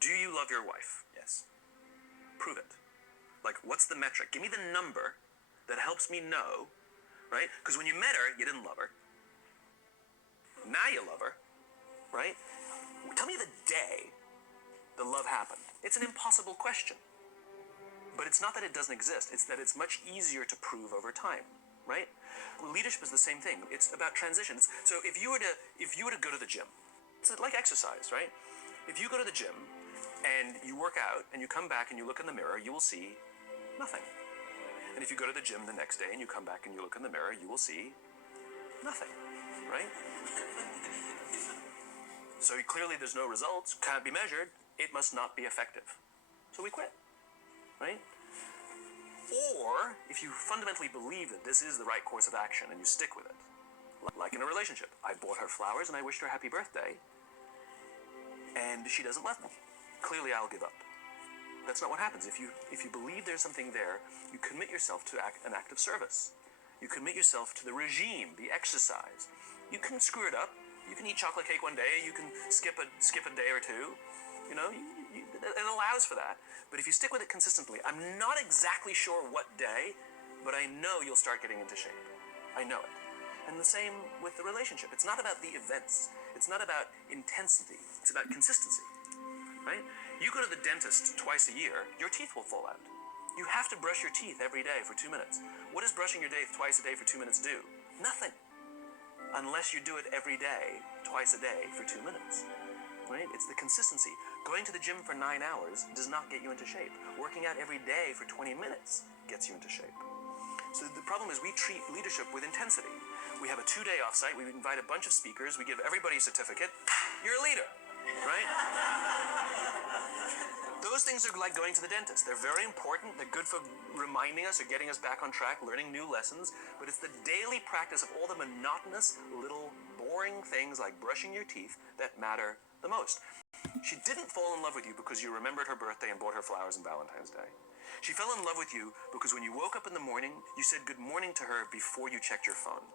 Do you love your wife? Yes. Prove it. Like, what's the metric? Give me the number that helps me know, right? Because when you met her, you didn't love her. Now you love her, right? Tell me the day the love happened. It's an impossible question. But it's not that it doesn't exist. It's that it's much easier to prove over time, right? Leadership is the same thing. It's about transitions. So if you were to go to the gym, it's like exercise, right? If you go to the gym and you work out and you come back and you look in the mirror, you will see nothing. And if you go to the gym the next day and you come back and you look in the mirror, you will see nothing, right? So clearly there's no results, can't be measured, it must not be effective. So we quit, right? Or if you fundamentally believe that this is the right course of action and you stick with it, like in a relationship, I bought her flowers and I wished her happy birthday, and she doesn't love me. Clearly I'll give up. That's not what happens. If you believe there's something there, you commit yourself to an act of service. You commit yourself to the regime, the exercise. You can screw it up. You can eat chocolate cake one day. You can skip a day or two. You know, it allows for that. But if you stick with it consistently, I'm not exactly sure what day, but I know you'll start getting into shape. I know it. And the same with the relationship. It's not about the events. It's not about intensity. It's about consistency, right? You go to the dentist twice a year, your teeth will fall out. You have to brush your teeth every day for 2 minutes. What does brushing your teeth twice a day for 2 minutes do? Nothing. Unless you do it every day, twice a day for 2 minutes, right? It's the consistency. Going to the gym for 9 hours does not get you into shape. Working out every day for 20 minutes gets you into shape. So the problem is we treat leadership with intensity. We have a 2-day offsite, we invite a bunch of speakers, we give everybody a certificate. You're a leader, right? Those things are like going to the dentist. They're very important. They're good for reminding us or getting us back on track, learning new lessons. But it's the daily practice of all the monotonous, little, boring things like brushing your teeth that matter the most. She didn't fall in love with you because you remembered her birthday and bought her flowers on Valentine's Day. She fell in love with you because when you woke up in the morning, you said good morning to her before you checked your phone.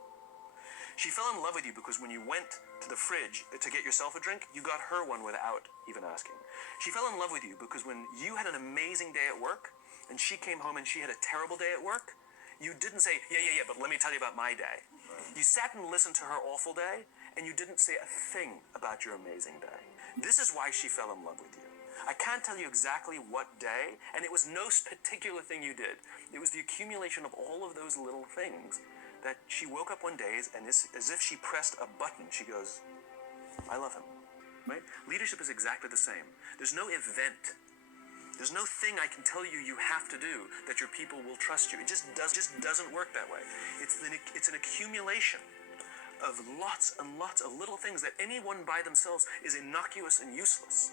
She fell in love with you because when you went to the fridge to get yourself a drink, you got her one without even asking. She fell in love with you because when you had an amazing day at work and she came home and she had a terrible day at work, you didn't say, yeah, but let me tell you about my day. You sat and listened to her awful day and you didn't say a thing about your amazing day. This is why she fell in love with you. I can't tell you exactly what day, and it was no particular thing you did. It was the accumulation of all of those little things that she woke up one day and as if she pressed a button, she goes, I love him, right? Leadership is exactly the same. There's no event. There's no thing I can tell you have to do that your people will trust you. It just doesn't work that way. It's an accumulation of lots and lots of little things that anyone by themselves is innocuous and useless.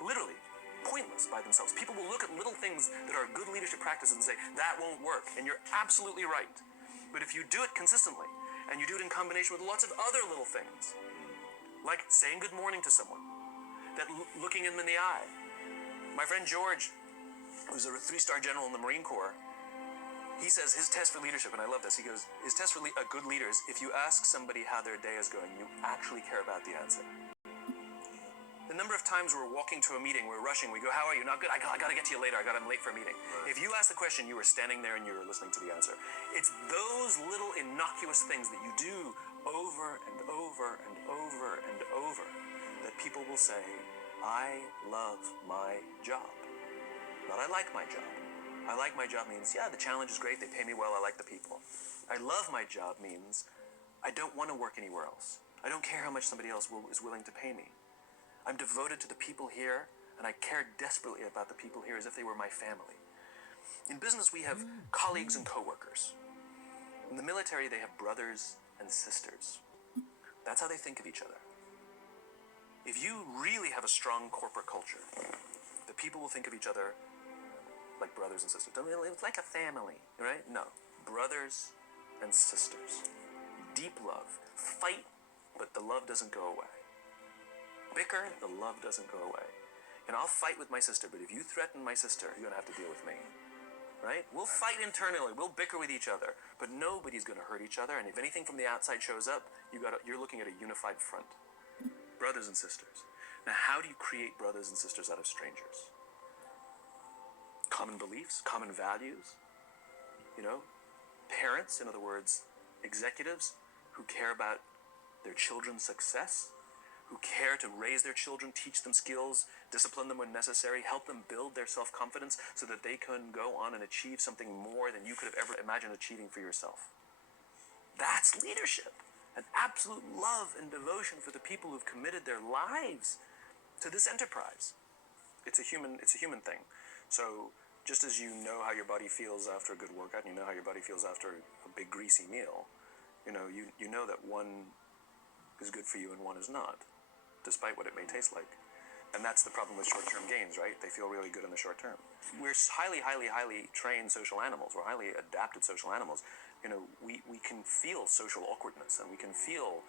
Literally, pointless by themselves. People will look at little things that are good leadership practices and say, that won't work. And you're absolutely right. But if you do it consistently, and you do it in combination with lots of other little things, like saying good morning to someone, that looking them in the eye. My friend George, who's a 3-star general in the Marine Corps, he says his test for leadership, and I love this, he goes, his test for a good leader is if you ask somebody how their day is going, you actually care about the answer. The number of times we're walking to a meeting, we're rushing, we go, how are you? Not good, I gotta get to you later, I'm late for a meeting. Right. If you ask the question, you were standing there and you were listening to the answer. It's those little innocuous things that you do over and over and over and over that people will say, I love my job. Not I like my job. I like my job means, yeah, the challenge is great, they pay me well, I like the people. I love my job means, I don't want to work anywhere else. I don't care how much somebody else is willing to pay me. I'm devoted to the people here, and I care desperately about the people here as if they were my family. In business, we have colleagues and coworkers. In the military, they have brothers and sisters. That's how they think of each other. If you really have a strong corporate culture, the people will think of each other like brothers and sisters. It's like a family, right? No. Brothers and sisters. Deep love. Fight, but the love doesn't go away. Bicker, the love doesn't go away. And I'll fight with my sister, but if you threaten my sister, you're going to have to deal with me. Right? We'll fight internally, we'll bicker with each other, but nobody's going to hurt each other, and if anything from the outside shows up, you're looking at a unified front. Brothers and sisters. Now, how do you create brothers and sisters out of strangers? Common beliefs, common values, you know? Parents, in other words, executives who care about their children's success, who care to raise their children, teach them skills, discipline them when necessary, help them build their self-confidence so that they can go on and achieve something more than you could have ever imagined achieving for yourself. That's leadership. An absolute love and devotion for the people who've committed their lives to this enterprise. It's a human thing. So just as you know how your body feels after a good workout, and you know how your body feels after a big greasy meal, you know that one is good for you and one is not, despite what it may taste like. And that's the problem with short-term gains, right? They feel really good in the short term. We're highly, highly, highly trained social animals. We're highly adapted social animals. We can feel social awkwardness, and we can feel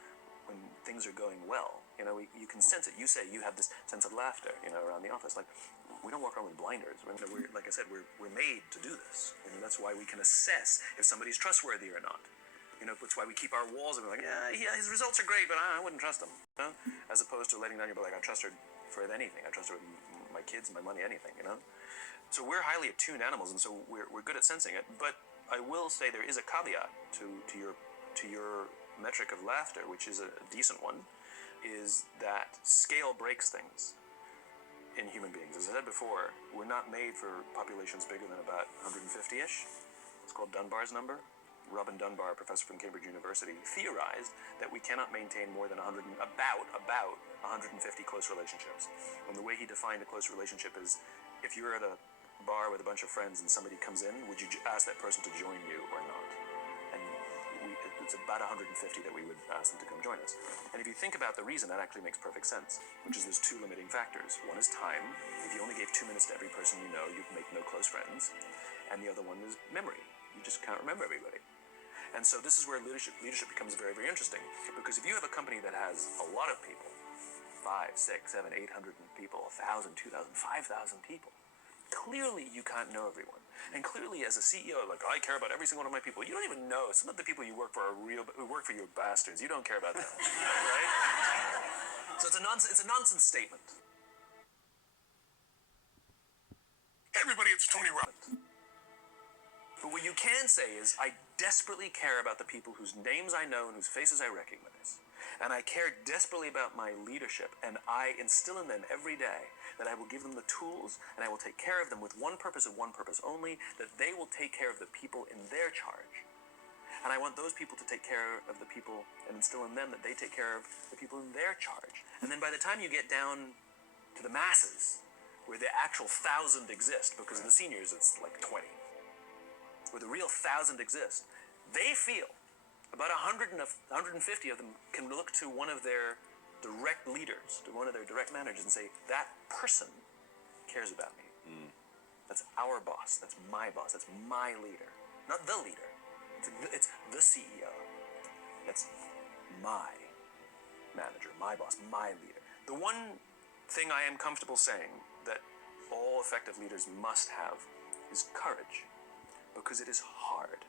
when things are going well. You can sense it. You say you have this sense of laughter, around the office. Like, we don't walk around with blinders. We're like I said, we're made to do this. That's why we can assess if somebody's trustworthy or not. That's why we keep our walls and we're like, yeah, his results are great, but I wouldn't trust him. As opposed to letting down your, like, I trust her for anything. I trust her with my kids, my money, anything, So we're highly attuned animals, and so we're good at sensing it. But I will say there is a caveat to your metric of laughter, which is a decent one, is that scale breaks things in human beings. As I said before, we're not made for populations bigger than about 150-ish. It's called Dunbar's number. Robin Dunbar, a professor from Cambridge University, theorized that we cannot maintain more than about 150 close relationships. And the way he defined a close relationship is, if you're at a bar with a bunch of friends and somebody comes in, would you ask that person to join you or not? And it's about 150 that we would ask them to come join us. And if you think about the reason, that actually makes perfect sense, which is there's two limiting factors. One is time. If you only gave 2 minutes to every person you know, you'd make no close friends. And the other one is memory. You just can't remember everybody. And so this is where leadership becomes very, very interesting. Because if you have a company that has a lot of people, 5, 6, 7, 800 people, 1,000, 2,000, 5,000 people, clearly you can't know everyone. And clearly as a CEO, like, I care about every single one of my people. You don't even know. Some of the people you work for who work for you are bastards. You don't care about them, right? So it's a nonsense statement. Everybody, it's Tony Robbins. But what you can say is, I desperately care about the people whose names I know and whose faces I recognize. And I care desperately about my leadership, and I instill in them every day that I will give them the tools, and I will take care of them with one purpose and one purpose only, that they will take care of the people in their charge. And I want those people to take care of the people and instill in them that they take care of the people in their charge. And then by the time you get down to the masses, where the actual 1,000 exist, because of the seniors it's like 20, where the real 1,000 exist, they feel about 150 of them can look to one of their direct leaders, to one of their direct managers, and say, that person cares about me. That's our boss. That's my boss. That's my leader. Not the leader. It's the CEO. That's my manager, my boss, my leader. The one thing I am comfortable saying that all effective leaders must have is courage. Because it is hard.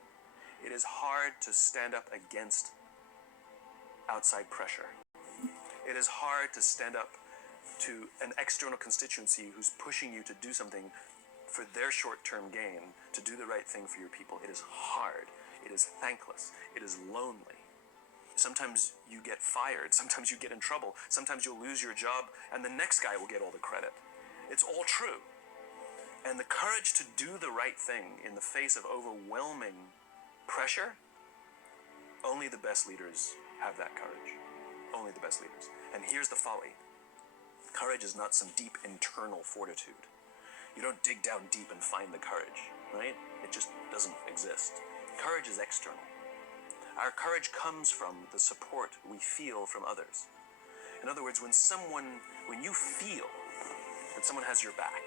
It is hard to stand up against outside pressure. It is hard to stand up to an external constituency who's pushing you to do something for their short-term gain, to do the right thing for your people. It is hard. It is thankless. It is lonely. Sometimes you get fired. Sometimes you get in trouble. Sometimes you'll lose your job and the next guy will get all the credit. It's all true. And the courage to do the right thing in the face of overwhelming pressure, only the best leaders have that courage. Only the best leaders. And here's the folly. Courage is not some deep internal fortitude. You don't dig down deep and find the courage, right? It just doesn't exist. Courage is external. Our courage comes from the support we feel from others. In other words, when you feel that someone has your back,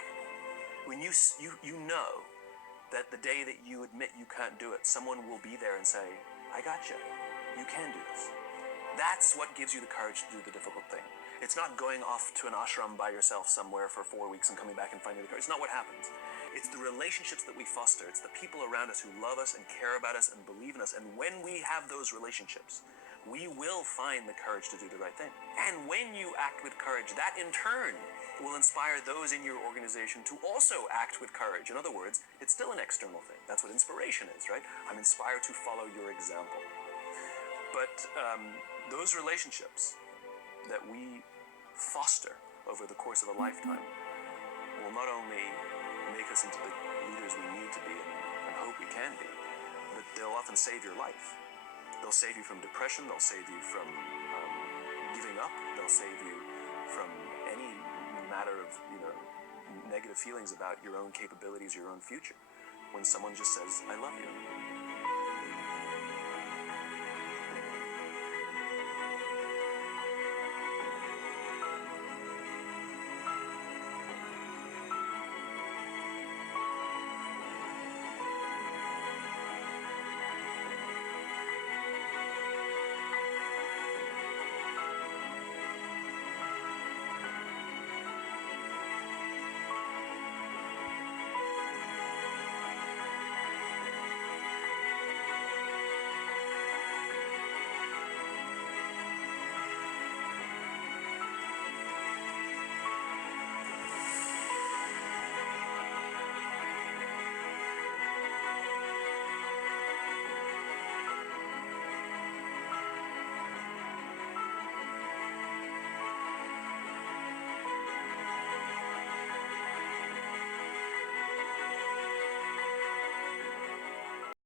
when you know that the day that you admit you can't do it, someone will be there and say, I got you. You can do this. That's what gives you the courage to do the difficult thing. It's not going off to an ashram by yourself somewhere for 4 weeks and coming back and finding the courage. It's not what happens. It's the relationships that we foster. It's the people around us who love us and care about us and believe in us. And when we have those relationships, we will find the courage to do the right thing. And when you act with courage, that in turn will inspire those in your organization to also act with courage. In other words, it's still an external thing. That's what inspiration is, right? I'm inspired to follow your example. But those relationships that we foster over the course of a lifetime will not only make us into the leaders we need to be and hope we can be, but they'll often save your life. They'll save you from depression, they'll save you from giving up, they'll save you from any matter of, negative feelings about your own capabilities, your own future. When someone just says, I love you.